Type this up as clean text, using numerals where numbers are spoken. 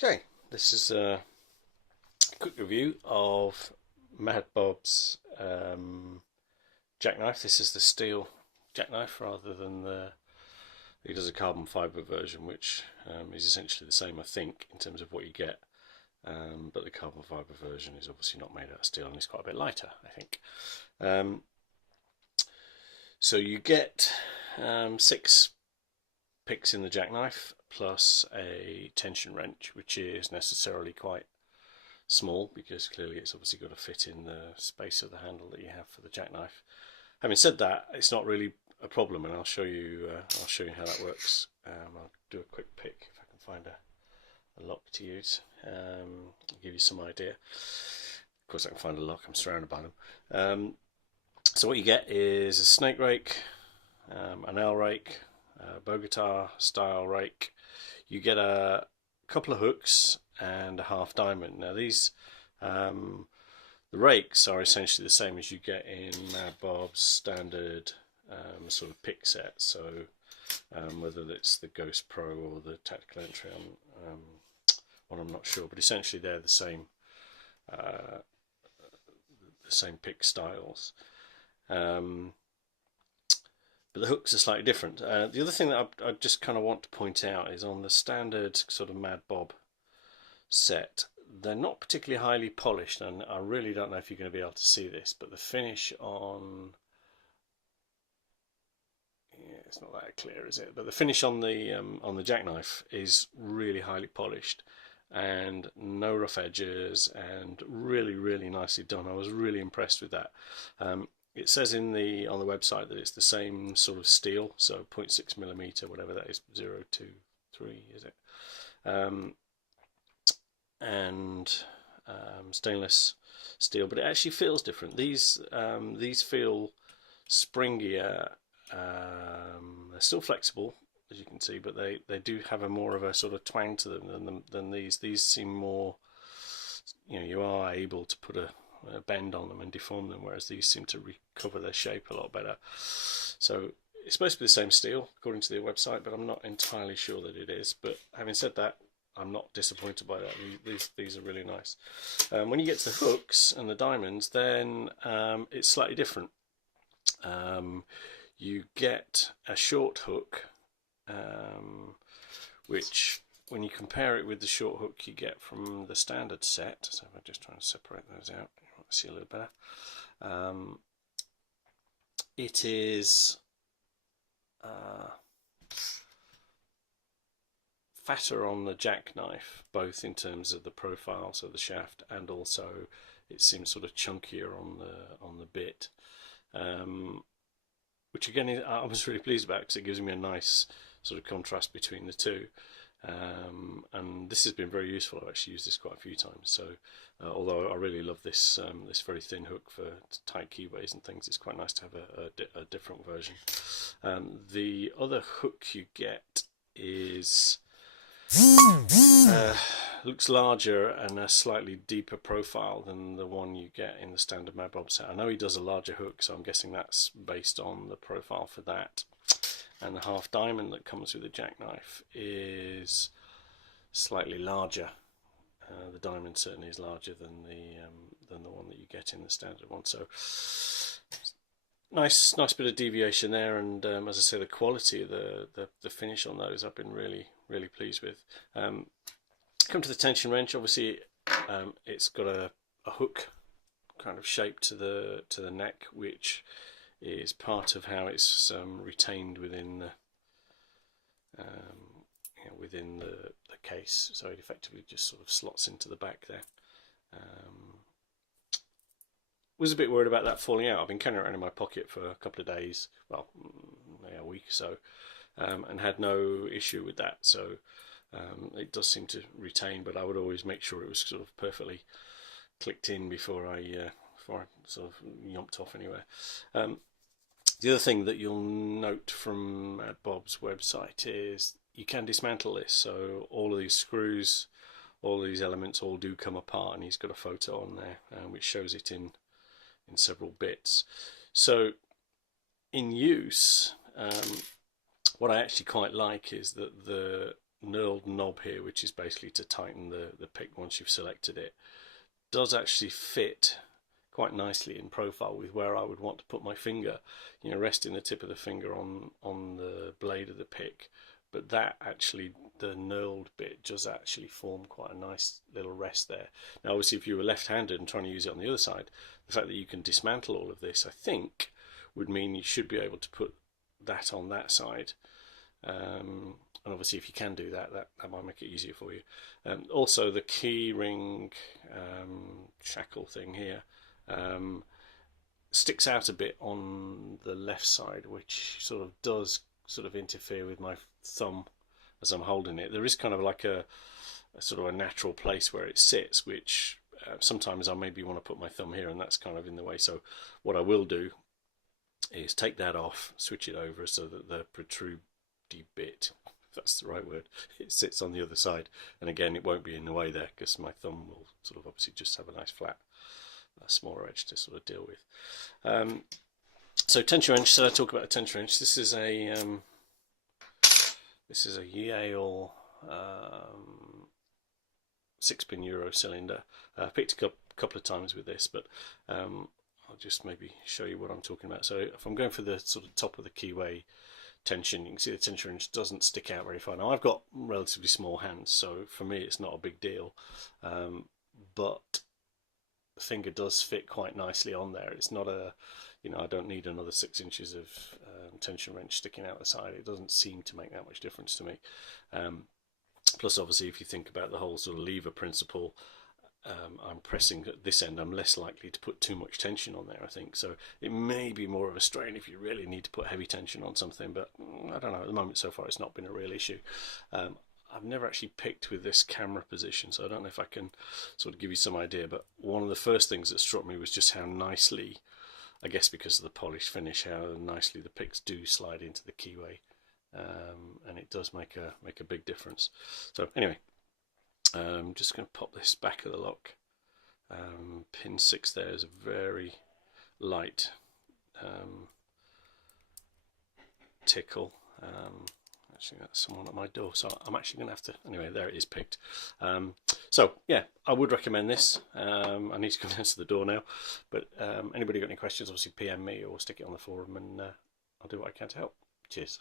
Okay, this is a quick review of Mad Bob's jackknife. This is the steel jackknife rather than he does a carbon fibre version, which is essentially the same, I think, in terms of what you get. But the carbon fibre version is obviously not made out of steel and is quite a bit lighter, I think. So you get 6 picks in the jackknife plus a tension wrench, which is necessarily quite small because clearly it's obviously got to fit in the space of the handle that you have for the jackknife. Having said that, it's not really a problem, and I'll show you how that works. I'll do a quick pick if I can find a lock to use. I'll give you some idea. Of course, I can find a lock. I'm surrounded by them. So what you get is a snake rake, an L rake, a Bogota style rake. You get a couple of hooks and a half diamond. Now these, the rakes are essentially the same as you get in Mad Bob's standard sort of pick set. So whether it's the Ghost Pro or the Tactical Entry, one I'm not sure, but essentially they're the same pick styles. But the hooks are slightly different. The other thing that I just kind of want to point out is on the standard sort of Mad Bob set, they're not particularly highly polished, and I really don't know if you're going to be able to see this, but the finish on, yeah, it's not that clear, is it? But the finish on the jackknife is really highly polished and no rough edges and really nicely done. I was really impressed with that. It says on the website that it's the same sort of steel, so 0.6mm, whatever that is, 023, is it? And stainless steel, but it actually feels different. These feel springier. They're still flexible, as you can see, but they do have a more of a sort of twang to them than these. These seem more, you are able to put a bend on them and deform them, whereas these seem to recover their shape a lot better. So it's supposed to be the same steel according to the website, but I'm not entirely sure that it is. But having said that, I'm not disappointed by that. These are really nice. When you get to the hooks and the diamonds, then it's slightly different. You get a short hook, which, when you compare it with the short hook you get from the standard set, so if I just try and separate those out, you want to see a little better. It is fatter on the jackknife, both in terms of the profile, so the shaft, and also it seems sort of chunkier on the bit, which again I was really pleased about because it gives me a nice sort of contrast between the two. And this has been very useful. I've actually used this quite a few times. So although I really love this this very thin hook for tight keyways and things, it's quite nice to have a different version. The other hook you get is looks larger and a slightly deeper profile than the one you get in the standard Mad Bob set. I know he does a larger hook, so I'm guessing that's based on the profile for that. And the half diamond that comes with the jackknife is slightly larger. The diamond certainly is larger than the one that you get in the standard one. So nice bit of deviation there. And as I say, the quality of the finish on those I've been really pleased with. Come to the tension wrench. Obviously, it's got a hook kind of shape to the neck, which is part of how it's retained within the case, so it effectively just sort of slots into the back there. Was a bit worried about that falling out. I've been carrying it around in my pocket for a couple of days, well, maybe a week or so, and had no issue with that. So it does seem to retain, but I would always make sure it was sort of perfectly clicked in before I sort of yomped off anywhere. The other thing that you'll note from Mad Bob's website is you can dismantle this. So all of these screws, all of these elements all do come apart, and he's got a photo on there which shows it in several bits. So in use, what I actually quite like is that the knurled knob here, which is basically to tighten the pick once you've selected it, does actually fit quite nicely in profile with where I would want to put my finger, you know, resting the tip of the finger on the blade of the pick. But that actually, the knurled bit does actually form quite a nice little rest there. Now obviously if you were left-handed and trying to use it on the other side, the fact that you can dismantle all of this, I think, would mean you should be able to put that on that side. And obviously if you can do that, that might make it easier for you. Also the key ring shackle thing here sticks out a bit on the left side, which sort of does sort of interfere with my thumb as I'm holding it. There is kind of like a sort of a natural place where it sits, which sometimes I maybe want to put my thumb here and that's kind of in the way. So what I will do is take that off, switch it over so that the protrudy bit, if that's the right word, it sits on the other side, and again it won't be in the way there because my thumb will sort of obviously just have a nice flat smaller edge to sort of deal with. So tension wrench. So I talk about a tension wrench. This is a Yale 6-pin Euro cylinder. I've picked a couple of times with this, but I'll just maybe show you what I'm talking about. So if I'm going for the sort of top of the keyway tension, you can see the tension wrench doesn't stick out very far. Now I've got relatively small hands, so for me it's not a big deal, but the finger does fit quite nicely on there. It's not a, you know, I don't need another 6 inches of tension wrench sticking out the side. It doesn't seem to make that much difference to me. Plus obviously if you think about the whole sort of lever principle, I'm pressing at this end, I'm less likely to put too much tension on there, I think. So it may be more of a strain if you really need to put heavy tension on something, but I don't know, at the moment so far it's not been a real issue. I've never actually picked with this camera position, so I don't know if I can sort of give you some idea, but one of the first things that struck me was just how nicely, I guess because of the polished finish, how nicely the picks do slide into the keyway, and it does make a big difference. So anyway, I'm just going to pop this back of the lock. Pin 6 there is a very light tickle. Actually, that's someone at my door, so I'm actually going to have to, anyway, there it is picked. So yeah, I would recommend this. I need to go down to the door now, but anybody got any questions, obviously PM me or stick it on the forum, and I'll do what I can to help. Cheers.